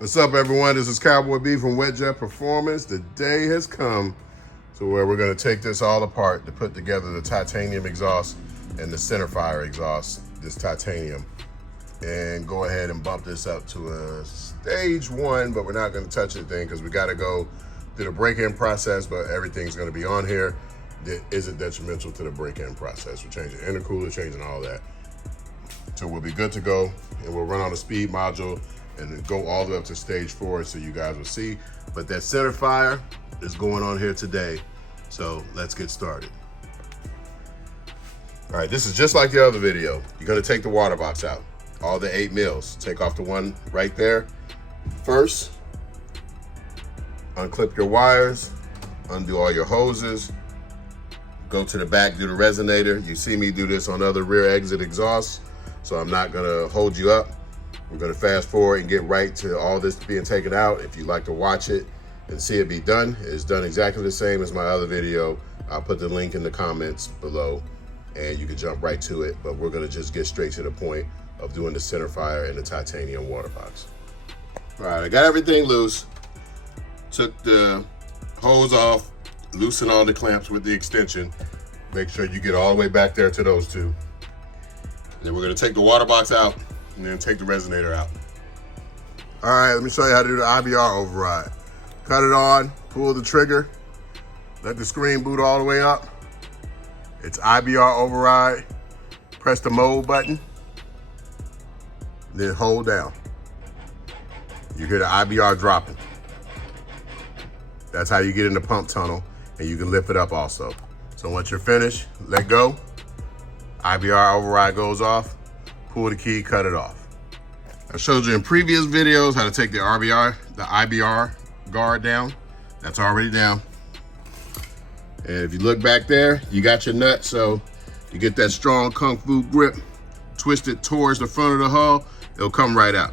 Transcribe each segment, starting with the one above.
What's up, everyone? This is Cowboy B from Wet Jet Performance. The day has come to where we're going to take this all apart to put together the titanium exhaust and the center fire exhaust, this titanium, and go ahead and bump this up to a stage 1, but we're not going to touch anything because we got to go through the break-in process, but everything's going to be on here that isn't detrimental to the break-in process. We're changing intercooler, changing all that. So we'll be good to go, and we'll run on a speed module and go all the way up to stage 4 so you guys will see. But that center fire is going on here today. So let's get started. All right, this is just like the other video. You're gonna take the water box out, all the 8 mils. Take off the one right there first. Unclip your wires, undo all your hoses. Go to the back, do the resonator. You see me do this on other rear exit exhausts, so I'm not gonna hold you up. We're gonna fast forward and get right to all this being taken out. If you'd like to watch it and see it be done, it's done exactly the same as my other video. I'll put the link in the comments below and you can jump right to it, but we're gonna just get straight to the point of doing the center fire and the titanium water box. All right, I got everything loose. Took the hose off, loosen all the clamps with the extension. Make sure you get all the way back there to those two. And then we're gonna take the water box out and then take the resonator out. All right, let me show you how to do the IBR override. Cut it on, pull the trigger, let the screen boot all the way up. It's IBR override. Press the mode button, then hold down. You hear the IBR dropping. That's how you get in the pump tunnel, and you can lift it up also. So once you're finished, let go. IBR override goes off. Pull the key, cut it off. I showed you in previous videos how to take the IBR guard down. That's already down. And if you look back there, you got your nut, so you get that strong kung fu grip, twist it towards the front of the hull, it'll come right out.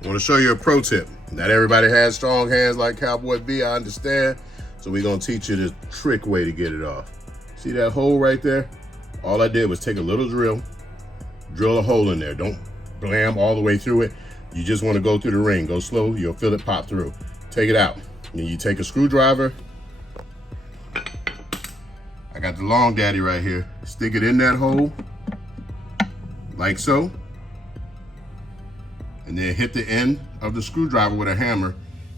I want to show you a pro tip. Not everybody has strong hands like Cowboy B, I understand. So we're gonna teach you the trick way to get it off. See that hole right there? All I did was take a little drill a hole in there. Don't blam all the way through it. You just want to go through the ring. Go slow, you'll feel it pop through. Take it out. Then you take a screwdriver. I got the long daddy right here. Stick it in that hole, like so. And then hit the end of the screwdriver with a hammer,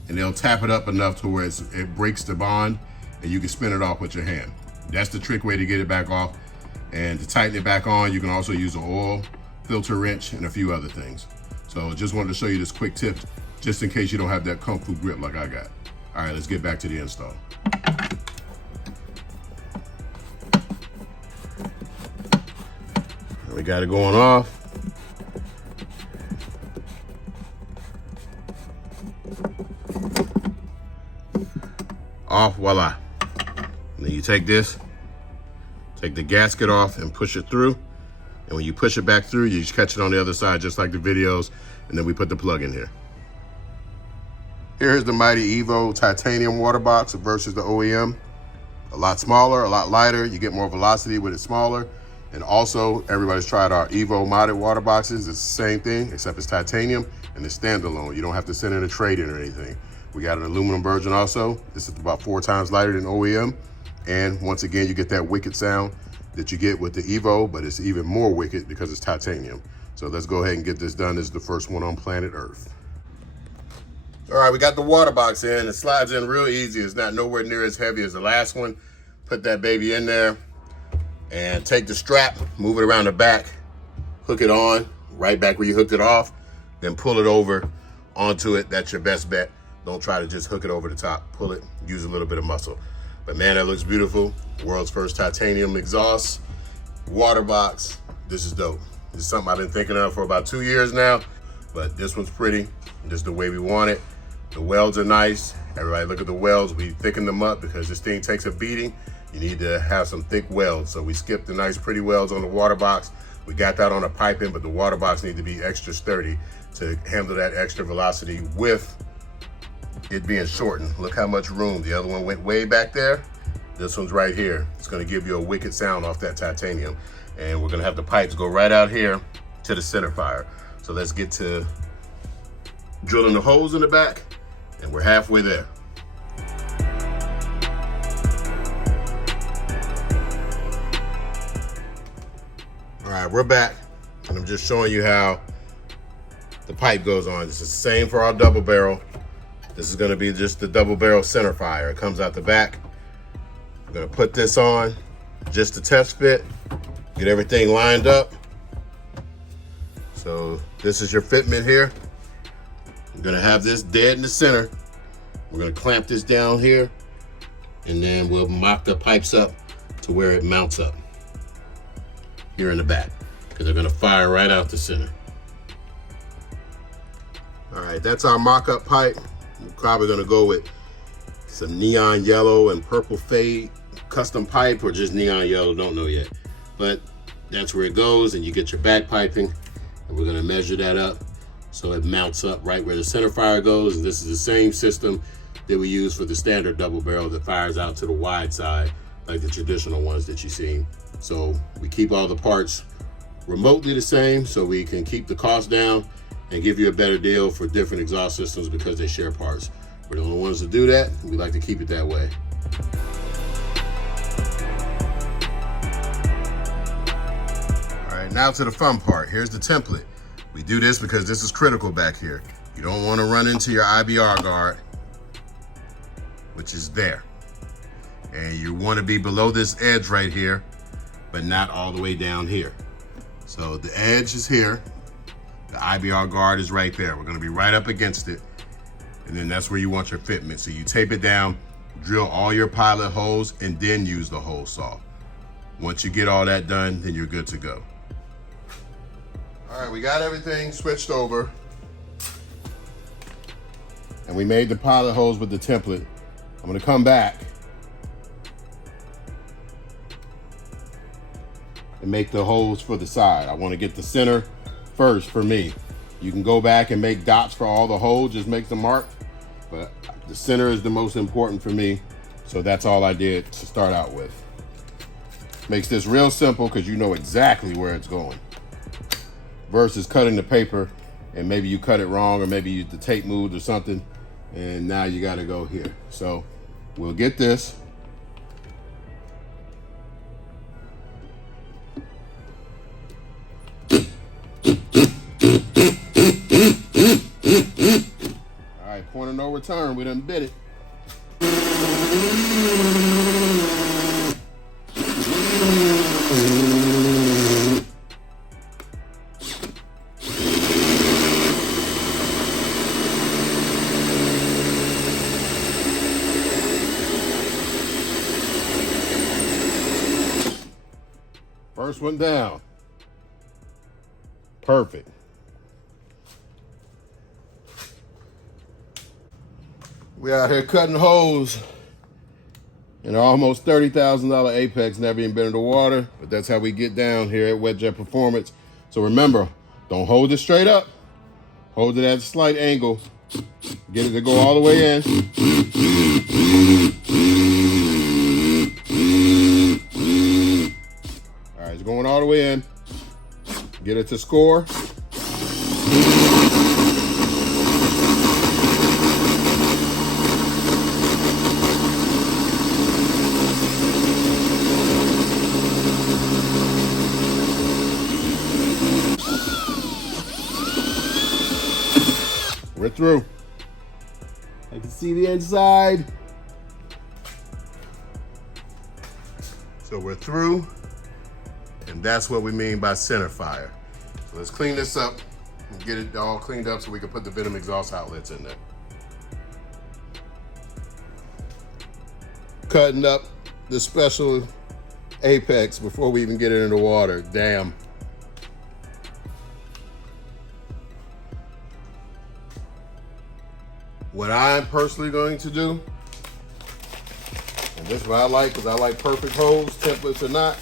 and they'll tap it up enough to where it breaks the bond, and you can spin it off with your hand. That's the trick way to get it back off. And to tighten it back on, you can also use an oil filter wrench and a few other things. So just wanted to show you this quick tip, just in case you don't have that kung fu grip like I got. All right, let's get back to the install. We got it going off. Off, voila. And then you take this, take the gasket off and push it through. And when you push it back through, you just catch it on the other side, just like the videos. And then we put the plug in here. Here's the Mighty Evo titanium water box versus the OEM. A lot smaller, a lot lighter. You get more velocity with it smaller. And also, everybody's tried our Evo modded water boxes. It's the same thing, except it's titanium and it's standalone. You don't have to send in a trade-in or anything. We got an aluminum version also. This is about 4 times lighter than OEM. And once again, you get that wicked sound that you get with the Evo, but it's even more wicked because it's titanium. So let's go ahead and get this done. This is the first one on planet Earth. All right, we got the water box in. It slides in real easy. It's not nowhere near as heavy as the last one. Put that baby in there and take the strap, move it around the back, hook it on right back where you hooked it off, then pull it over onto it. That's your best bet. Don't try to just hook it over the top. Pull it, use a little bit of muscle. But man, that looks beautiful. World's first titanium exhaust, water box. This is dope. This is something I've been thinking of for about 2 years now, but this one's pretty. This is the way we want it. The welds are nice. Everybody look at the welds. We thicken them up because this thing takes a beating. You need to have some thick welds. So we skipped the nice pretty welds on the water box. We got that on a piping, but the water box needs to be extra sturdy to handle that extra velocity with it being shortened. Look how much room. The other one went way back there. This one's right here. It's gonna give you a wicked sound off that titanium. And we're gonna have the pipes go right out here to the center fire. So let's get to drilling the holes in the back, and we're halfway there. All right, we're back, and I'm just showing you how the pipe goes on. This is the same for our double barrel. This is gonna be just the double barrel center fire. It comes out the back. We're gonna put this on just to test fit, get everything lined up. So this is your fitment here. I'm gonna have this dead in the center. We're gonna clamp this down here, and then we'll mock the pipes up to where it mounts up here in the back, because they're gonna fire right out the center. All right, that's our mock-up pipe. We're probably gonna go with some neon yellow and purple fade custom pipe, or just neon yellow, don't know yet. But that's where it goes, and you get your back piping, and we're gonna measure that up so it mounts up right where the center fire goes. And this is the same system that we use for the standard double barrel that fires out to the wide side, like the traditional ones that you've seen. So we keep all the parts remotely the same so we can keep the cost down and give you a better deal for different exhaust systems because they share parts. We're the only ones to do that, and we like to keep it that way. All right, now to the fun part. Here's the template. We do this because this is critical back here. You don't want to run into your IBR guard, which is there. And you want to be below this edge right here, but not all the way down here. So the edge is here. The IBR guard is right there. We're gonna be right up against it. And then that's where you want your fitment. So you tape it down, drill all your pilot holes, and then use the hole saw. Once you get all that done, then you're good to go. All right, we got everything switched over. And we made the pilot holes with the template. I'm gonna come back and make the holes for the side. I wanna get the center first for me. You can go back and make dots for all the holes, just make the mark, but the center is the most important for me, so that's all I did to start out with. Makes this real simple because you know exactly where it's going, versus cutting the paper and maybe you cut it wrong, or maybe the tape moved or something, and now you gotta go here. So we'll get this. All right, point of no return, we done bit it. First one down. Perfect. We out here cutting holes in our almost $30,000 Apex, never even been in the water, but that's how we get down here at Wet Jet Performance. So remember, don't hold it straight up. Hold it at a slight angle. Get it to go all the way in. All right, it's going all the way in. Get it to score. We're through. I can see the inside. So we're through, and that's what we mean by center fire. So let's clean this up and get it all cleaned up so we can put the Venom exhaust outlets in there. Cutting up the special Apex before we even get it in the water. Damn. What I'm personally going to do, and this is what I like because I like perfect holes, templates or not.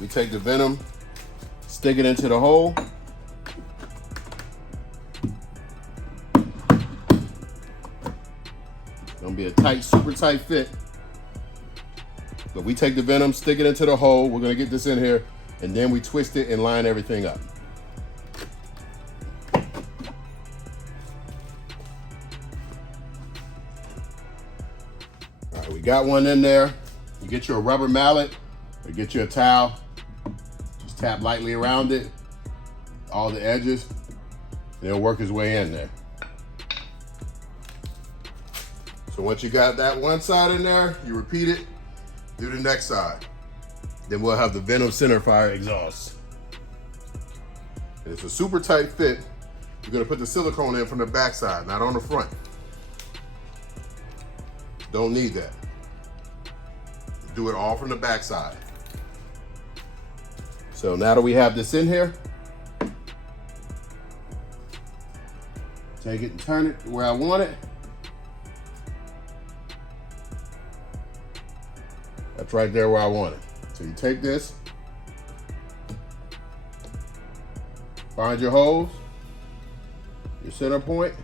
We take the Venom, stick it into the hole. It's gonna be a tight, super tight fit. But we take the Venom, stick it into the hole. We're gonna get this in here, and then we twist it and line everything up. got one in there, you get you a rubber mallet or get you a towel. Just tap lightly around it, all the edges, and it'll work his way in there. So once you got that one side in there, you repeat it, do the next side. Then we'll have the Venom center fire exhaust. And it's a super tight fit. You're gonna put the silicone in from the back side, not on the front. Don't need that. Do it all from the back side. So now that we have this in here, take it and turn it where I want it. That's right there where I want it. So you take this, find your holes, your center point.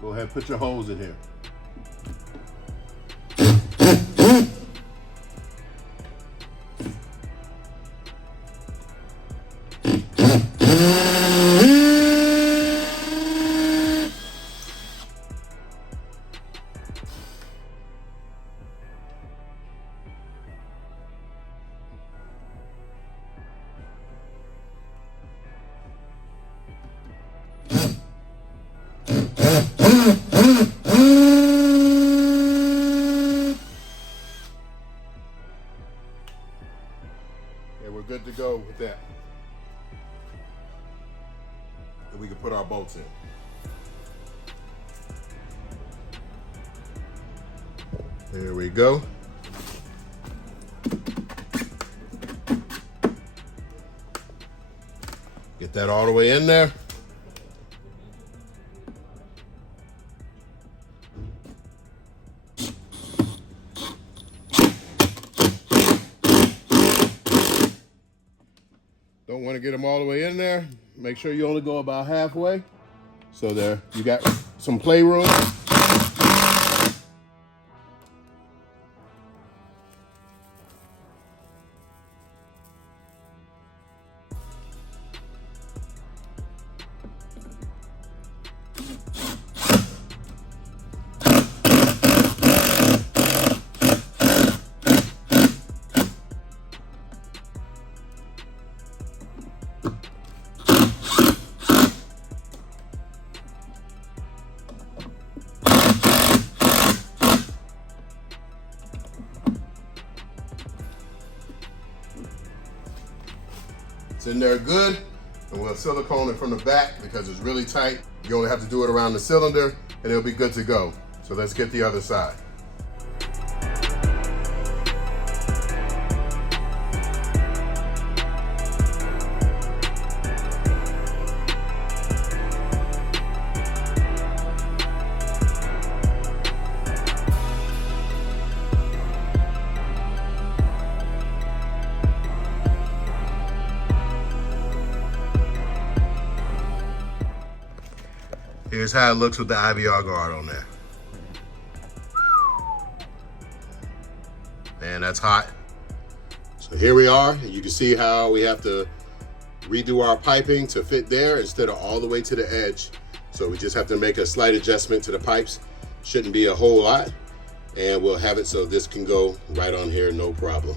Go ahead, put your holes in here. And we're good to go with that. And we can put our bolts in. There we go. Get that all the way in there. Don't want to get them all the way in there. Make sure you only go about halfway. So there, you got some playroom. It's in there good, and we'll silicone it from the back because it's really tight. You only have to do it around the cylinder and it'll be good to go. So let's get the other side. Here's how it looks with the IVR guard on there. Man, that's hot. So here we are, and you can see how we have to redo our piping to fit there instead of all the way to the edge. So we just have to make a slight adjustment to the pipes. Shouldn't be a whole lot, and we'll have it so this can go right on here, no problem.